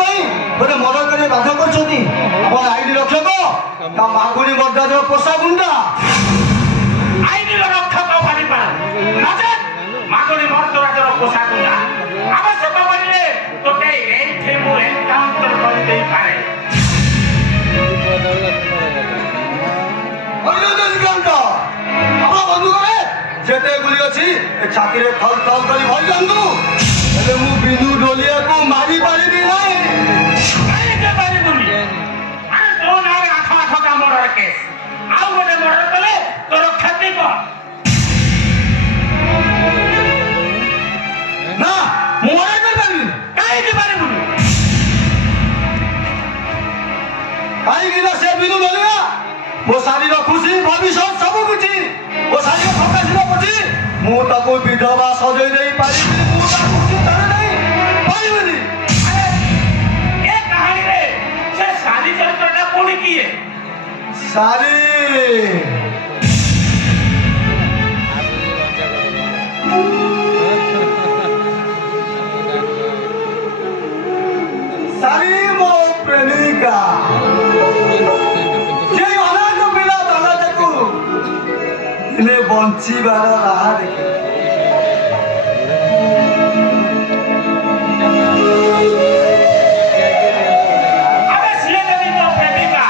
ପାଇଁ ଗୋଟେ ମର୍ଡର କରି ବାଧ୍ୟ କରୁଛନ୍ତି ଆପଣ ଆଇନ ରକ୍ଷକ ତା ମାଗୁଣି ମର୍ଦ୍ଦାର ପୋଷା ଗୁଣ୍ଡା ଆଇନର ରକ୍ଷକ ଭାବିବା ନଚେତ୍ ମାଗୁଣି ମର୍ଦ୍ଦରାଜର ପୋଷା ଗୁଣ୍ଡା ଆବଶ୍ୟକ ପଡ଼ିଲେ ତୋତେ ଏଇଠି ମୁଁ ଏନକାଉଣ୍ଟର କରିଦେଇପାରେ ଆପଣ ବନ୍ଧୁ କରେ ଯେତେ ଗୁଳି ଅଛି ଛାତିରେ ଥଲ ଥଲ କରି ଭରି ଯାଆନ୍ତୁ ହେଲେ ମୁଁ ବିନୁ ଡୋଲିଆକୁ ମାରି ପାରିବି ନାହିଁ କାହିଁକି ପାରିବୁନି ଆରେ ତୋ ନାଁରେ ଆଠ ଆଠଟା ମର୍ଡର କେସ୍ ଆଉ ଗୋଟେ ମର୍ଡର କଲେ ତୋର କ୍ଷତି କଣ ନା ମୁଁ ମର୍ଡର କରିପାରିବିନି କାହିଁକି ପାରିବୁନି କାହିଁକି ନା ସେ ବିନୁ ଡୋଲିଆ ମୋ ଶାରୀର ଖୁସି ଭବିଷ୍ୟତ ସବୁ କିଛି ମୋ ଶାରୀର ପ୍ରକାଶିତ କରୁଛି ମୁଁ ତାକୁ ବିଧବା ସଜେଇ ଦେଇ ପାରିବି ମୁଁ ତାକୁ ଚିନ୍ତାରେ ନାହିଁ ପାରିବିନି ଏ କାହାଣୀରେ ସେ ଶାରୀ ଚରିତ୍ରଟା ପୁଣି କିଏ ଶାରୀ ଶାରୀ ମୋ ପ୍ରେମିକା ବଞ୍ଚିବାର ରାହା ଦେଖେ ଆରେ ସିଏ ଯଦି ତୋ ପ୍ରେମିକା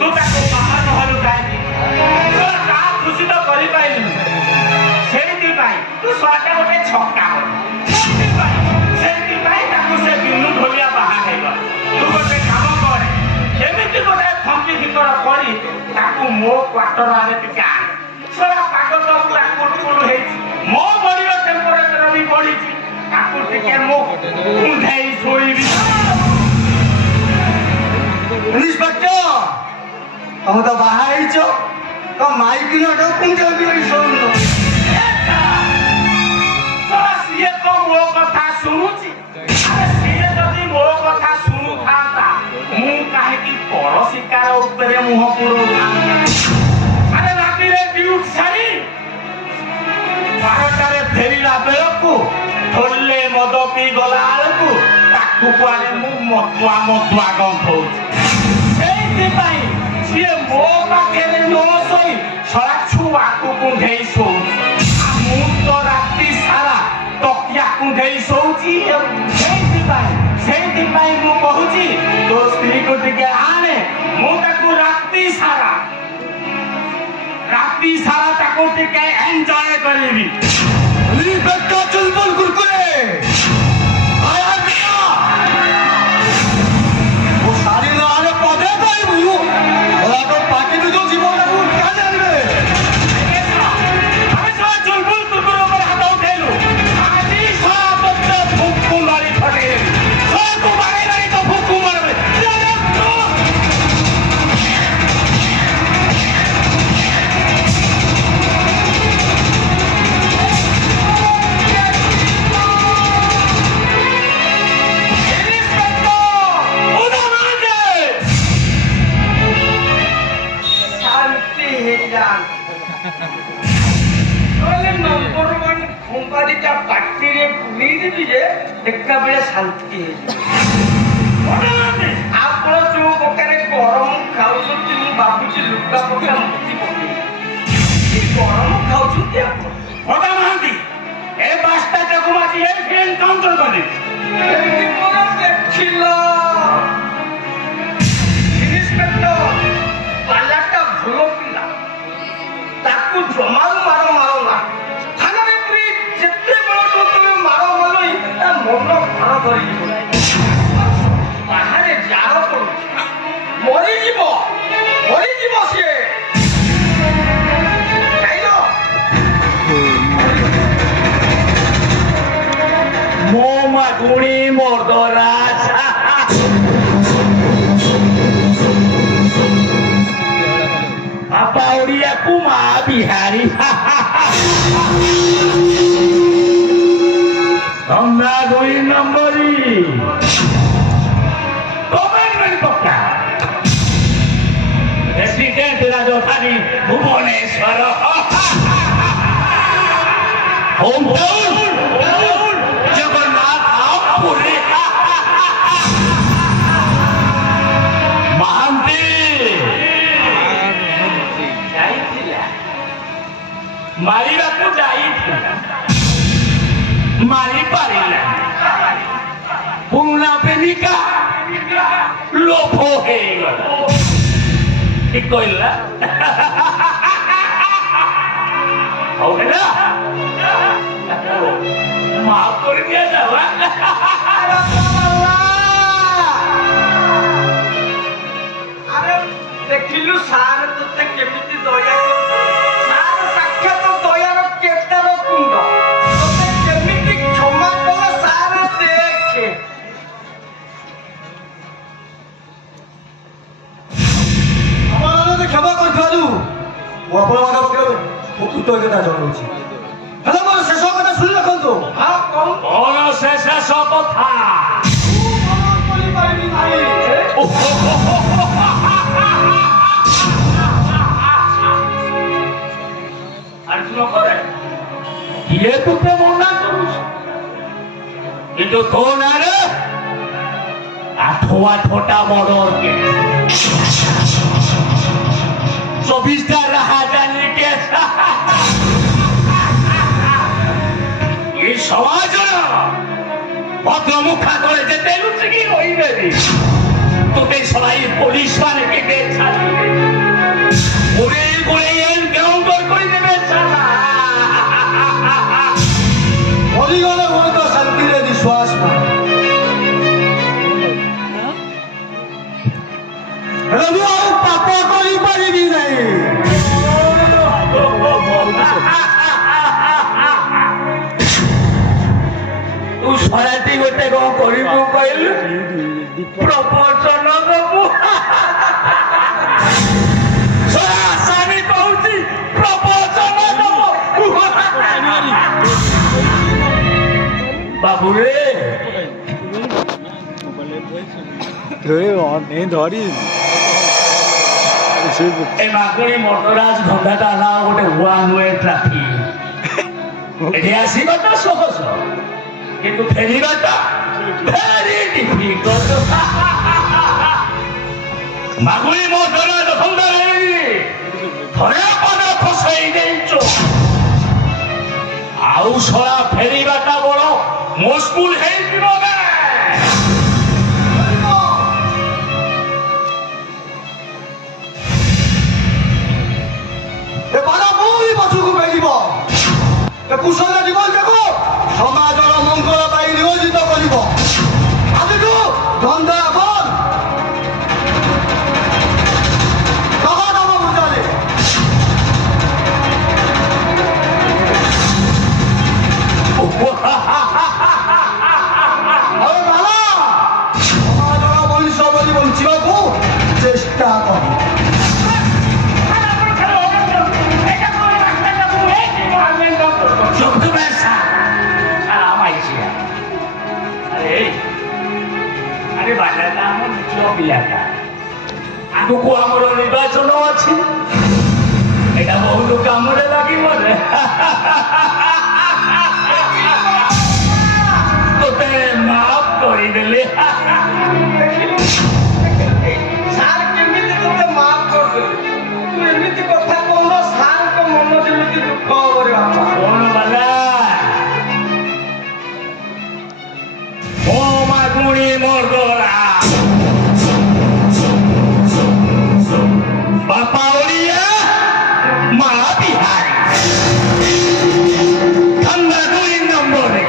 ତୁ ତାକୁ ବାହା ନହେଲୁ କାହିଁକି ତୋର ତା ଖୁସି ତ କରିପାରିଲୁ ସେଇଥିପାଇଁ ତୁ ଶଳାଟା ଗୋଟେ ଛକା ସେଇଥିପାଇଁ ତାକୁ ସେ ବିନୁ ଢୋଲିଆ ବାହା ହେଇଗଲା ତୁ ଗୋଟେ କାମ କରେ ଏମିତି ଗୋଟେ ଫମ୍ପି ଭିତର କରି ତାକୁ ମୋ କ୍ୱାର୍ଟର ଆରେ ଟିକେ ଆଣେ ପାଗ ତ ପୁରା କୁଟକୁଟ ହେଇଛି ମୋ ବଡିର ଟେମ୍ପରେଚର ବି ବଢିଛି ତାକୁ ଟିକେ ମୁଁ କୁଣ୍ଢେଇ ଶୋଇବି ଇନ୍ସପେକ୍ଟର ତମେ ତ ବାହା ହେଇଛ ତ ମାଇକିନଟା କୁଣ୍ଢେଇ ଶୋଇଲ ସିଏ ତ ମୋ କଥା ଶୁଣୁଛି ସିଏ ଯଦି ମୋ କଥା ଶୁଣୁଥାନ୍ତା ମୁଁ କାହିଁକି ପର ଶିକାର ଉପରେ ମୁହଁ ପୁରଉଥାନ୍ତି ଆରେ ରାତିରେ ଡ୍ୟୁଟି ସାରି 12টাରେ ଫେରିଲା ବେଳକୁ ଥୋଲେ ମଦ ପିଇ ଗଲା ବେଳକୁ ତାକୁ କୁଆଡ଼େ ମୁଁ ମତୁଆ ଗନ୍ଧଉଛି ସେଇଥିପାଇଁ ସିଏ ମୋ ପାଖରେ ନ ଶୋଇ ଶଳା ଛୁଆକୁ କୁଣ୍ଢେଇ ଶୋଉଛି ମୁଁ ତ ରାତି ସାରା ତକିଆ କୁଣ୍ଢେଇ ଶୋଉଛି ସେଇଥିପାଇଁ ମୁଁ କହୁଛି ତୋ ସ୍ତ୍ରୀକୁ ଟିକେ ଆଣେ ମୁଁ ତାକୁ ରାତି ସାରା ତାକୁ ଟିକେ ଏନ୍ଜୟ କରିବି ଚୁଲବୁଲ କୁରକୁରେ ଶାରୀ ନହେଲେ ପଦେ ପାଇବୁ ପାଟିକୁ ଯୋଉ ଜୀବନଟାକୁ ଜାଣିବେ ଚୁଲବୁଲ କୁରକୁରେ ଉପରେ ହାତ ଉଠେଇଲୁ ଆଜି ଫୁକୁ ମାରି ଫଟେଇବି ତ ଫୁକୁ ମାରିବେ ପାଟିରେ ପୁରେଇଦେବି ଯେ ଏକା ବେଳେ ଶାନ୍ତି ଆପଣ ଯୋଉ ପ୍ରକାରେ ଗରମ ଖାଉଛନ୍ତି ମୁଁ ଭାବୁଛି ଲୁଗା ପକା ମୁକ୍ତି ପକେଇ ଗରମ ଖାଉଛନ୍ତି ଆପଣ ଭଟା ମହାନ୍ତି ଏ ବାସ୍ତା ତାକୁ ମାଜି ଏଇଠି ଏନକାଉଣ୍ଟର କରିବି ଦେଖିଲ ଇନ୍ସପେକ୍ଟର ପାଲାଟା ଭଲ ପିଲା ତାକୁ ଜମାରୁ ମାର ନା ଥାନାରେ ପୁରୀ ଯେତେବେଳେ ତମେ ମାର ମାରି ତା ମନ ଘର ଧରିଯିବ ବାହାରେ ଯାଅ ପଡୁଛି ମରିଯିବ ସିଏ ମୋ ମାଗୁଣି ମର୍ଦ୍ଦ जीविका लोभ ହେଇଗଲା ଠିକ କହିଲା ହଉ ହେଲା ମାଫ କରି ଦିଆଯାଉ ଆରେ ଦେଖିଲୁ ସାର୍ ତତେ କେମିତି ଦୟା ସାର୍ ସାକ୍ଷାତ ଦୟାର କେଦାର କୁଣ୍ଡ ତତେ କେମିତି କ୍ଷମା କଲେ ସାର୍ ଦେଖେ କ୍ଷମା କରିଥିବାରୁ ମୁଁ ଆପଣମାନଙ୍କ ପକ୍ଷରୁ ମୁଁ କୃତଜ୍ଞତା ଜଣାଉଛି ହେଲେ ମୋର ଶେଷ କଥା ଶୁଣି ରଖନ୍ତୁ କଣ ଶେଷ କଥା କରିପାରିବି ନାହିଁ अर्जुन करे ये तुझे मना करूँ କିନ୍ତୁ ତୋ ନାଁରେ ଆଠୁଆ ଠୋଟା ମର୍ଡର କେ 24ଟା ରାହାଜାନୀ କେ ଏ ସମାଜର ଭଦ୍ରମୁଖା ତଳେ ଯେତେ ଲୁଚିକି ରହିବେ ତୋତେ ସବାଇ ପୋଲିସ ମାନେ କେବେ ଛାଡ଼ିବେ ଗୋଡ଼େଇ ଗୋଡ଼େଇ ଏନକାଉଣ୍ଟର କରିଦେବେ ସାଲା ମରିଗଲେ ବହୁତ ଶାନ୍ତିରେ ନିଶ୍ୱାସ ପାଏ ହେଲେ ମୁଁ ଆଉ ପାପ କରିପାରିବି ନାହିଁ ତୁ ଶରାଟି ଗୋଟେ କଣ କରିବୁ କହିଲୁ ପ୍ରପୋଜନ ଦେବୁ ଶରାସାନି କହୁଛି ପ୍ରପୋଜନ ଦେବୁ ବାବୁରେ ଧରି ଏ ମାଗୁଣି ମର୍ଡରାଜ ଘଣ୍ଟାଟା ହେଲା ଗୋଟେ ୱାନ୍ ୱେ ଟ୍ରାଫିକ ଏଠି ଆସିବାଟା ସହଜ କିନ୍ତୁ ଫେରିବାଟା ଭେରି ଡିଫିକଲ୍ଟ ମାଗୁଣି ମର୍ଡରାଜ ଘଣ୍ଟାରେ ଥରେ ପାଦ ଖସେଇ ଦେଇଛୁ ଆଉ ଶଳା ଫେରିବାଟା ବଡ଼ ମୁସ୍କୁଲ ହେଇଯିବ ନା ପଛକୁ ଫେରିବ ଏ କୁଶଳ ଜୀବନଟାକୁ ସମାଜର ମଙ୍ଗଳ ପାଇଁ ନିୟୋଜିତ କରିବ ଆଜିଠୁ ଧନ୍ଦା ବନ୍ଦ ସହଯୋଗ ବୁଝାଲେ ସମାଜର ମଣିଷ ବୋଲି ବଞ୍ଚିବାକୁ ଚେଷ୍ଟା କର ଆରେ ବାଲାଟା ଆମ ନିଜ ପିଲାଟା ଆଗକୁ ଆମର ନିର୍ବାଚନ ଅଛି ଏଇଟା ବହୁତ କାମରେ ଲାଗିବ ତୋତେ ମାଫ କରିଦେଲେ ସାର୍ କେମିତି ତତେ ମାଫ କରିଦେଲେ ତୁ ଏମିତି କଥା କହୁନ ସାର୍ଙ୍କ ମନ ଯେମିତି ଦୁଃଖ ହବରେ ବାପା କଣ ବାଲା ଓ ମାଗୁଣି ମର୍ଡରା ବାପା ଓଡ଼ିଆ ମା ବିହାରୀ ଥଣ୍ଡା 2 ନମ୍ବରରେ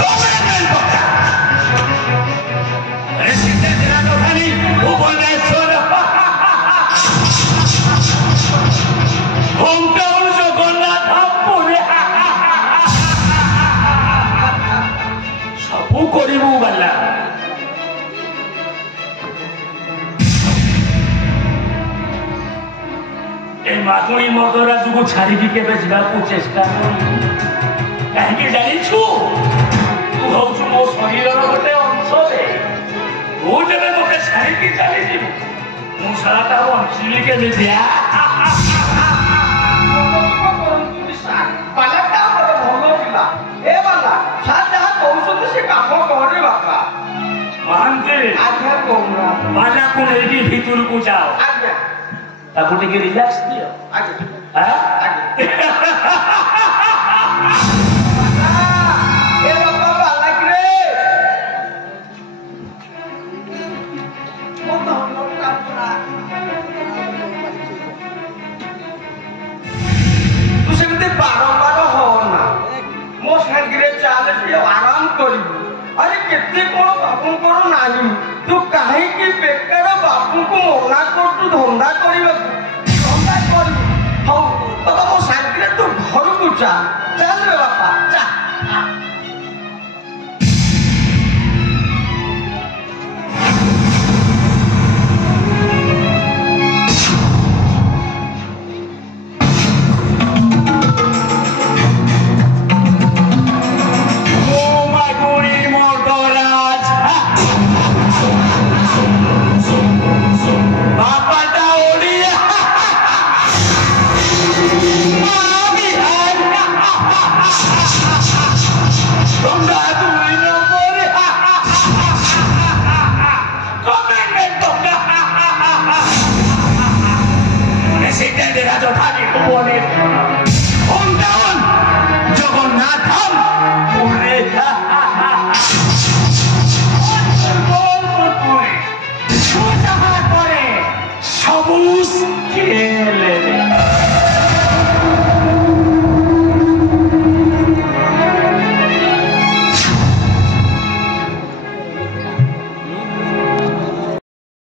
ଗଭର୍ଣ୍ଣମେଣ୍ଟ ପକ୍କା ରେସିଡେଣ୍ଟ ରାଜଧାନୀ ଭୁବନେଶ୍ୱର ହୋମ ଟାଉନ ଜଗନ୍ନାଥପୁର ସବୁ କରିବୁ ବାଲା ଏ ମାଗୁଣି ମର୍ଡରାଜକୁ ଛାଡ଼ିକି କେବେ ଯିବାକୁ ଚେଷ୍ଟା କରିବୁ କାହିଁକି ଜାଣିଛୁ ତୁ ହଉଛୁ ମୋ ଶରୀରର ଗୋଟେ ଅଂଶରେ ତୁ ଯେବେ ମୋତେ ଛାଡ଼ିକି ଚାଲିଯିବୁ ମୁଁ ଶଳାଟା ବଞ୍ଚିବି କେମିତି ବାଲାଟା ଆମର ଭଲ ପିଲା ଏ ବାଲା ସାର୍ ଯାହା କହୁଛନ୍ତି ସେ କାମ କରେ ବାପା ମହାନ୍ତି ଆଜ୍ଞା କହୁନା ବାଲାକୁ ନେଇକି ଭିତରକୁ ଯାଅ ଆଜ୍ଞା ତାକୁ ଟିକେ ରିଲାକ୍ସ ଦିଅ ଆଜ୍ଞା ଏ ବାପା ବାଲା କିରେ ଏତେ କଣ ବାବୁଙ୍କର ନାହିଁ ତୁ କାହିଁକି ବେକାର ବାବୁଙ୍କୁ ମନା କରୁଛୁ ଧନ୍ଦା କରିବାକୁ ଧନ୍ଦା କରିବୁ ହଉ ବାବା ମୋ ସାଙ୍ଗରେ ତୁ ଘରକୁ ଯା ଚାଲ ରେ ବାପା ଯା Sabus, que